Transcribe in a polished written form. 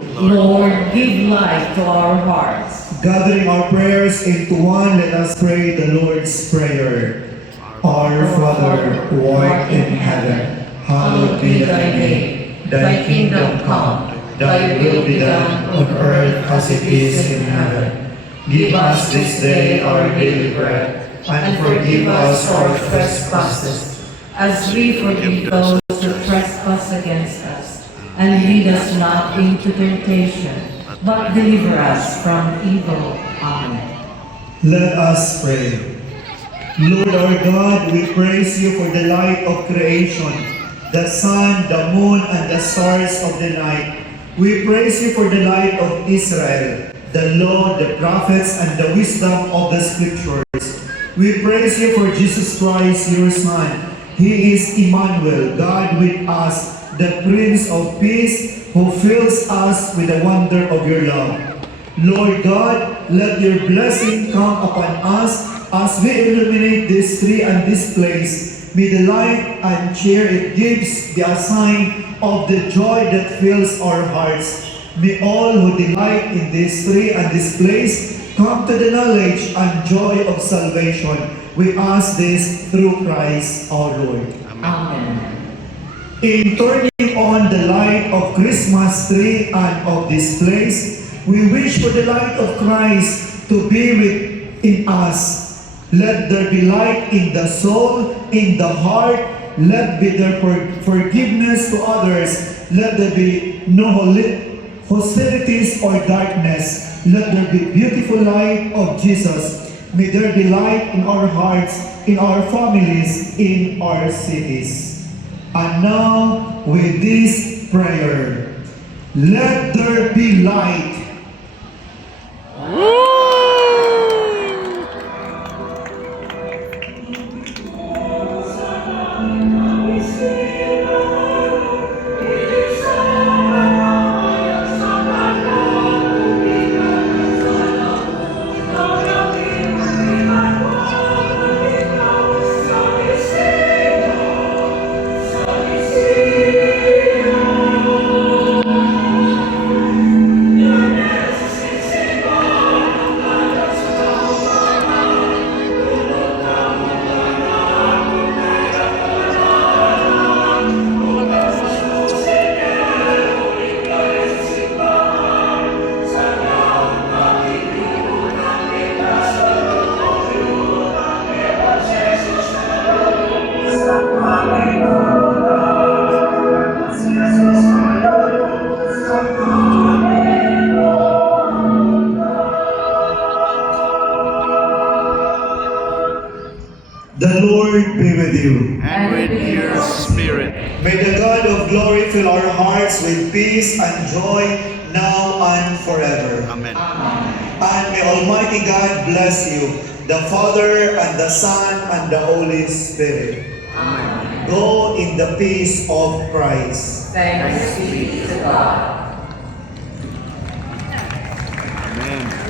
Lord, give light to our hearts. Gathering our prayers into one, let us pray the Lord's Prayer. Our Father, who art in heaven, hallowed be thy name. Thy kingdom come, thy will be done on earth as it is in heaven. Give us this day our daily bread, and forgive us our trespasses, As we forgive those who trespass against us. And lead us not into temptation, but deliver us from evil. Amen. Let us pray. Lord our God, we praise you for the light of creation, the sun, the moon, and the stars of the night. We praise you for the light of Israel, the law, the prophets, and the wisdom of the scriptures. We praise you for Jesus Christ, your Son. He is Emmanuel, God with us, the Prince of Peace, who fills us with the wonder of your love. Lord God, let your blessing come upon us as we illuminate this tree and this place. May the light and cheer it gives be a sign of the joy that fills our hearts. May all who delight in this tree and this place come to the knowledge and joy of salvation. We ask this through Christ our Lord. Amen. In turning on the light of Christmas tree and of this place, we wish for the light of Christ to be within us. Let there be light in the soul, in the heart. Let be there forgiveness to others. Let there be no hostilities or darkness. Let there be beautiful light of Jesus. May there be light in our hearts, in our families, in our cities. And now, with this prayer, let there be light. The Lord be with you. And with your spirit. May the God of glory fill our hearts with peace and joy now and forever. Amen. And may Almighty God bless you, the Father and the Son and the Holy Spirit. Amen. Go in the peace of Christ. Thanks be to God. Amen.